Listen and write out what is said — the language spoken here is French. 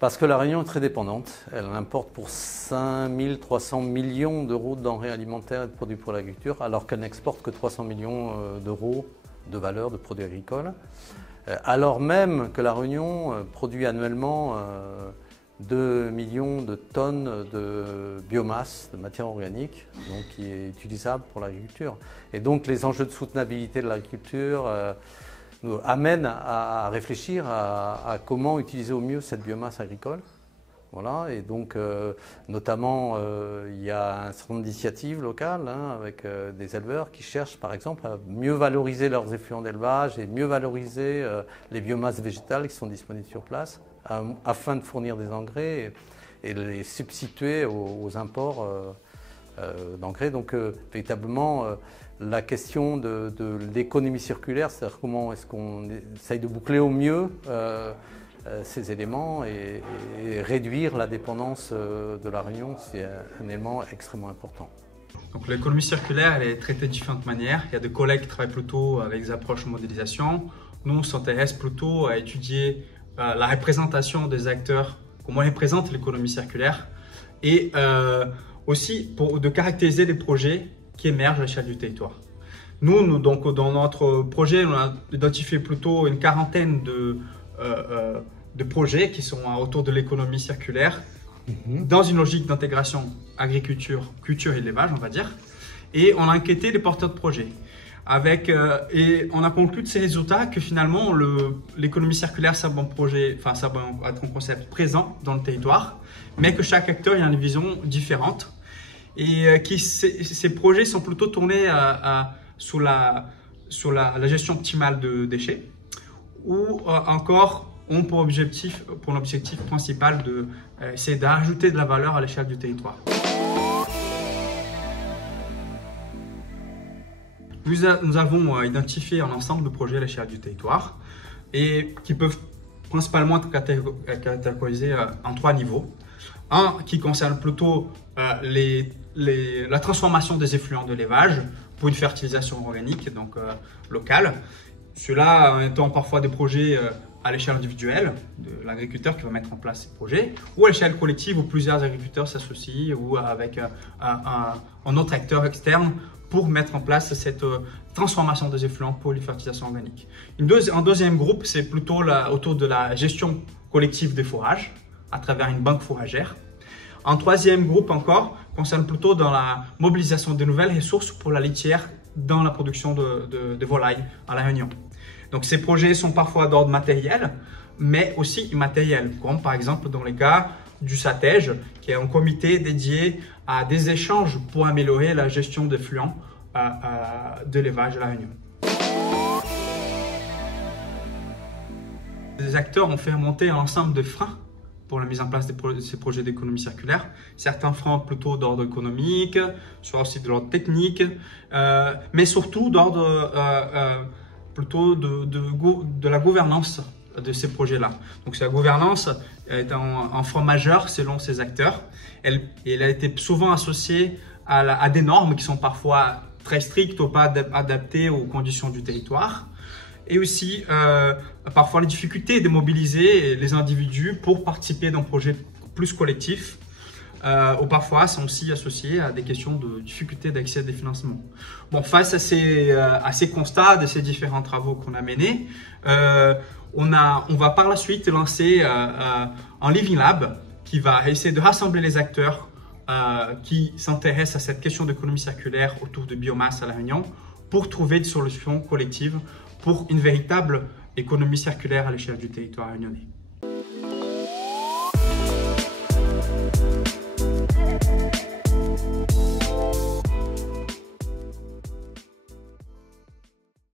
Parce que La Réunion est très dépendante. Elle importe pour 5 300 millions d'euros de denrées alimentaires et de produits pour l'agriculture, alors qu'elle n'exporte que 300 millions d'euros de valeur de produits agricoles. Alors même que La Réunion produit annuellement 2 millions de tonnes de biomasse, de matière organique, donc qui est utilisable pour l'agriculture. Et donc les enjeux de soutenabilité de l'agriculture nous amènent à réfléchir à comment utiliser au mieux cette biomasse agricole. Voilà, et donc notamment il y a un certain nombre d'initiatives locales avec des éleveurs qui cherchent par exemple à mieux valoriser leurs effluents d'élevage et mieux valoriser les biomasses végétales qui sont disponibles sur place afin de fournir des engrais et les substituer aux imports d'engrais. Donc véritablement la question de l'économie circulaire, c'est-à-dire comment est-ce qu'on essaye de boucler au mieux ces éléments et réduire la dépendance de La Réunion, c'est un élément extrêmement important. Donc l'économie circulaire, elle est traitée de différentes manières. Il y a des collègues qui travaillent plutôt avec des approches de modélisation. Nous, on s'intéresse plutôt à étudier la représentation des acteurs, comment ils représentent l'économie circulaire, et aussi de caractériser les projets qui émergent à l'échelle du territoire. Nous, donc, dans notre projet, on a identifié plutôt une quarantaine de projets qui sont autour de l'économie circulaire, dans une logique d'intégration agriculture, culture et élevage, on va dire. Et on a enquêté les porteurs de projets. Et on a conclu de ces résultats que finalement l'économie circulaire, c'est un bon projet, enfin ça va être un concept présent dans le territoire, mais que chaque acteur a une vision différente et ces projets sont plutôt tournés sur la gestion optimale de déchets ou encore ont pour objectif principal d'essayer d'ajouter de la valeur à l'échelle du territoire. Nous avons identifié un ensemble de projets à l'échelle du territoire et qui peuvent principalement être catégorisés en 3 niveaux. Un qui concerne plutôt la transformation des effluents de l'élevage pour une fertilisation organique, donc locale. Ceux-là étant parfois des projets à l'échelle individuelle de l'agriculteur qui va mettre en place ces projets, ou à l'échelle collective où plusieurs agriculteurs s'associent ou avec un autre acteur externe pour mettre en place cette transformation des effluents pour les fertilisations organiques. Un deuxième groupe, c'est plutôt autour de la gestion collective des fourrages à travers une banque fourragère. Un troisième groupe encore concerne plutôt dans la mobilisation de nouvelles ressources pour la litière dans la production de volailles à La Réunion. Donc ces projets sont parfois d'ordre matériel, mais aussi immatériel, comme par exemple dans les cas du SATEJ, qui est un comité dédié à des échanges pour améliorer la gestion des flux de l'élevage à La Réunion. Les acteurs ont fait remonter un ensemble de freins pour la mise en place de ces projets d'économie circulaire. Certains freins plutôt d'ordre économique, soit aussi de l'ordre technique, mais surtout d'ordre plutôt de la gouvernance de ces projets-là. Donc la gouvernance est un frein majeur selon ces acteurs. Elle a été souvent associée à des normes qui sont parfois très strictes ou pas adaptées aux conditions du territoire. Et aussi parfois les difficultés de mobiliser les individus pour participer d'un projet plus collectif, ou parfois sont aussi associés à des questions de difficulté d'accès à des financements. Bon, face à ces constats de ces différents travaux qu'on a menés, on va par la suite lancer un Living Lab qui va essayer de rassembler les acteurs qui s'intéressent à cette question d'économie circulaire autour de biomasse à La Réunion pour trouver des solutions collectives pour une véritable économie circulaire à l'échelle du territoire réunionnais.